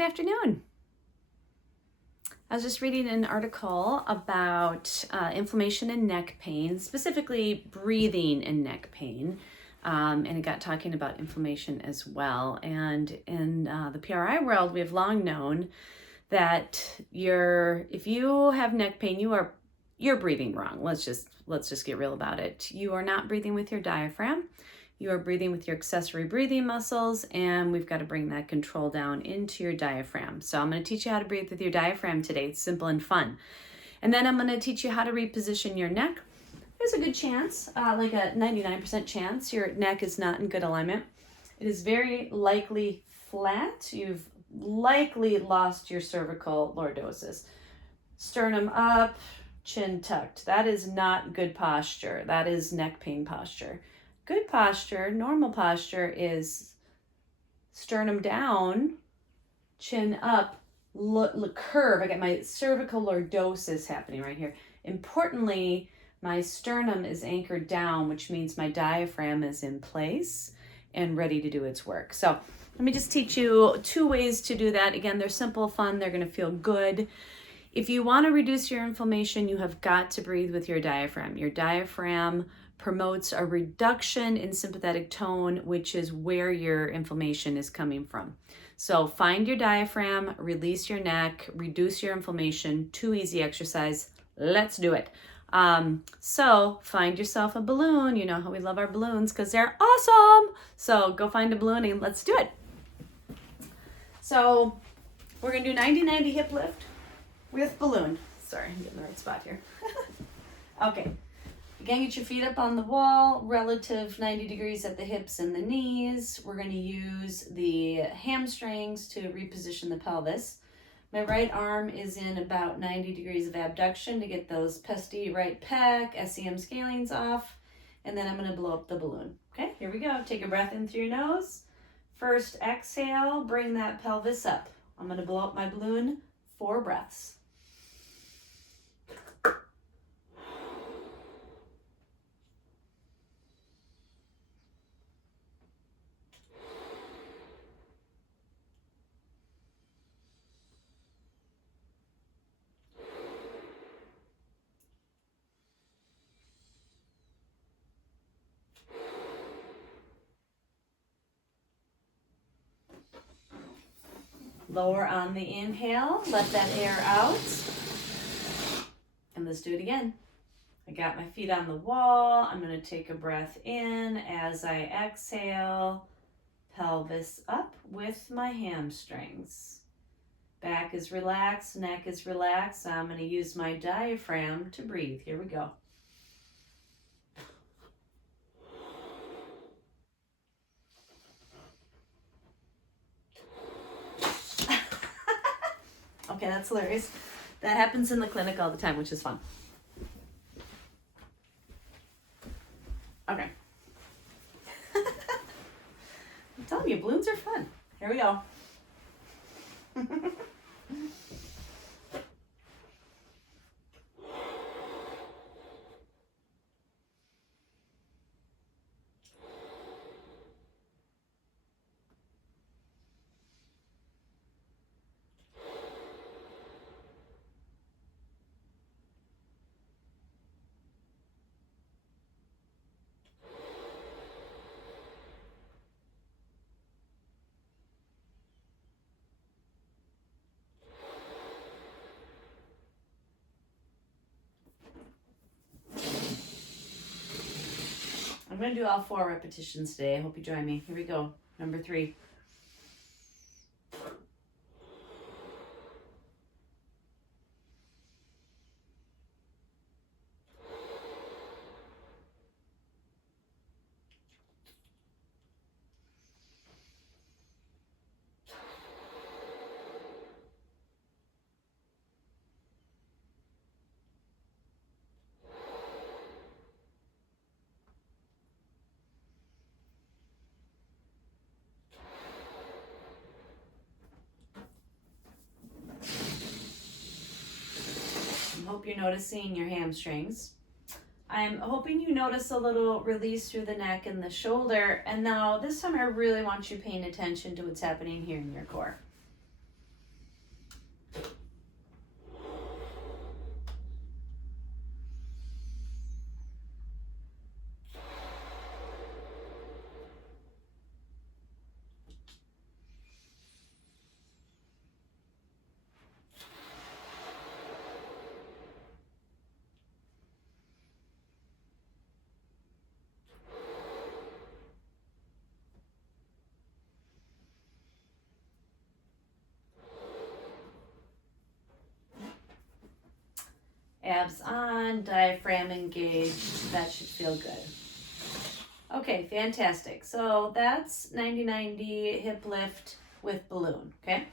Good afternoon. I was just reading an article about inflammation and neck pain, specifically breathing and neck pain. And it got talking about inflammation as well. And in the PRI world, we have long known that if you have neck pain, you're breathing wrong. Let's just get real about it. You are not breathing with your diaphragm. You are breathing with your accessory breathing muscles, and we've got to bring that control down into your diaphragm. So I'm going to teach you how to breathe with your diaphragm today. It's simple and fun. And then I'm going to teach you how to reposition your neck. There's a good chance, like a 99% chance, your neck is not in good alignment. It is very likely flat. You've likely lost your cervical lordosis. Sternum up, chin tucked. That is not good posture. That is neck pain posture. Good posture, normal posture is sternum down, chin up, curve. I got my cervical lordosis happening right here. Importantly, my sternum is anchored down, which means my diaphragm is in place and ready to do its work. So let me just teach you 2 ways to do that. Again, they're simple, fun, they're going to feel good. If you want to reduce your inflammation, you have got to breathe with your diaphragm. Your diaphragm promotes a reduction in sympathetic tone, which is where your inflammation is coming from. So find your diaphragm, release your neck, reduce your inflammation. 2 easy exercise. Let's do it. So find yourself a balloon. You know how we love our balloons because they're awesome. So go find a balloon and let's do it. So we're going to do 90-90 hip lift with balloon. Sorry, I'm getting the right spot here. Okay. Again, get your feet up on the wall, relative 90 degrees at the hips and the knees. We're going to use the hamstrings to reposition the pelvis. My right arm is in about 90 degrees of abduction to get those pesky right pec, SEM scalings off. And then I'm going to blow up the balloon. Okay, here we go. Take a breath in through your nose. First exhale, bring that pelvis up. I'm going to blow up my balloon 4 breaths. Lower on the inhale, let that air out. And let's do it again. I got my feet on the wall. I'm going to take a breath in as I exhale. Pelvis up with my hamstrings. Back is relaxed, neck is relaxed. I'm going to use my diaphragm to breathe. Here we go. Okay, that's hilarious. That happens in the clinic all the time, which is fun. Okay. I'm telling you, balloons are fun. Here we go. I'm going to do all 4 repetitions today. I hope you join me. Here we go. Number 3. Hope you're noticing your hamstrings. I'm hoping you notice a little release through the neck and the shoulder. And now this time I really want you paying attention to what's happening here in your core. Abs on, diaphragm engaged. That should feel good. Okay, fantastic. So that's 90-90 hip lift with balloon, okay?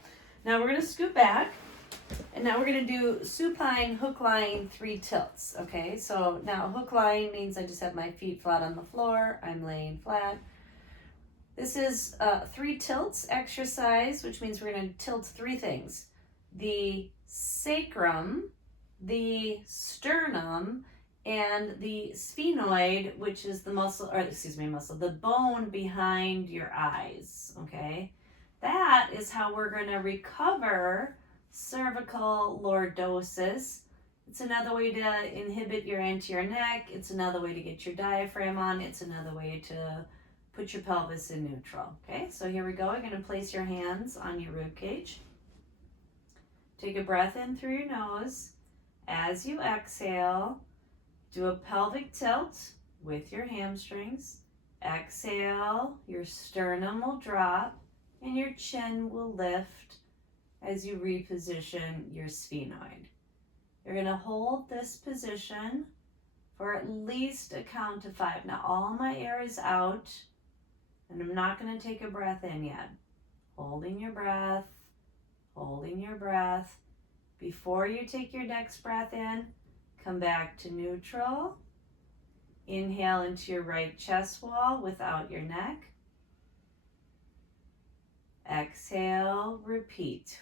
Now we're gonna scoot back, and now we're gonna do supine, hook line, 3 tilts, okay? So now hook line means I just have my feet flat on the floor, I'm laying flat. This is 3 tilts exercise, which means we're gonna tilt 3 things. The sacrum, the sternum, and the sphenoid, which is the the bone behind your eyes, okay? That is how we're gonna recover cervical lordosis. It's another way to inhibit your anterior neck. It's another way to get your diaphragm on. It's another way to put your pelvis in neutral, okay? So here we go. You're gonna place your hands on your rib cage. Take a breath in through your nose. As you exhale, do a pelvic tilt with your hamstrings. Exhale, your sternum will drop and your chin will lift as you reposition your sphenoid. You're going to hold this position for at least a count to 5. Now all my air is out and I'm not going to take a breath in yet. Holding your breath, holding your breath. Before you take your next breath in, come back to neutral. Inhale into your right chest wall without your neck. Exhale, repeat.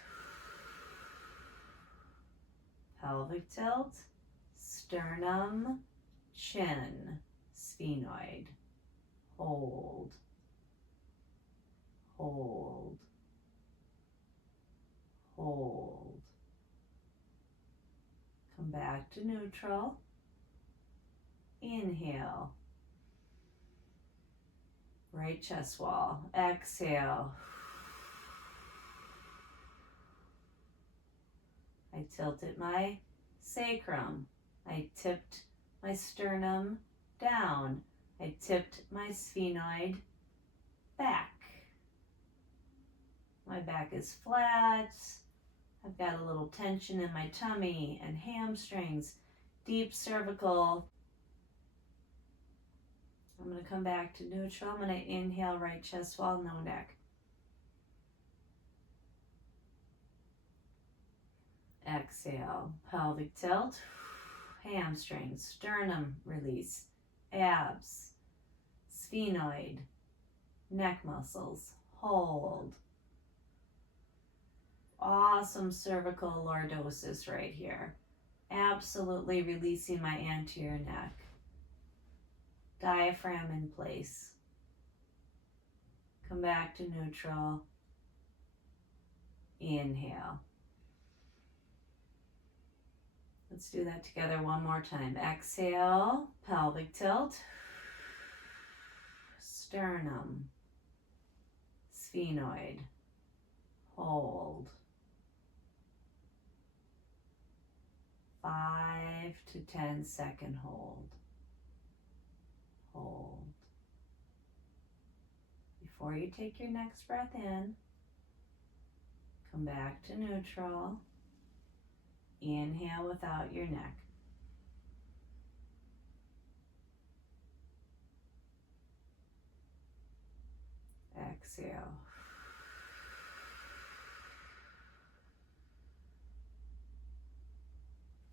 Pelvic tilt, sternum, chin, sphenoid. Hold, hold, hold. Come back to neutral. Inhale. Right chest wall. Exhale. I tilted my sacrum. I tipped my sternum down. I tipped my sphenoid back. My back is flat. I've got a little tension in my tummy and hamstrings, deep cervical. I'm going to come back to neutral. I'm going to inhale, right chest wall, no neck. Exhale, pelvic tilt, hamstrings, sternum release, abs, sphenoid, neck muscles, hold. Awesome cervical lordosis right here. Absolutely releasing my anterior neck. Diaphragm in place. Come back to neutral. Inhale. Let's do that together one more time. Exhale, pelvic tilt, sternum, sphenoid, hold. 5 to 10 second hold. Hold. Before you take your next breath in, come back to neutral. Inhale without your neck. Exhale.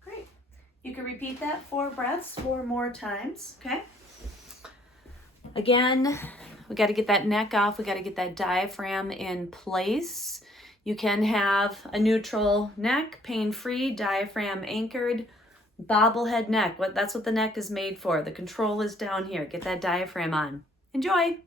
Great. You can repeat that 4 breaths 4 more times, okay? Again, we got to get that neck off. We got to get that diaphragm in place. You can have a neutral neck, pain-free, diaphragm anchored, bobblehead neck. That's what the neck is made for. The control is down here. Get that diaphragm on. Enjoy.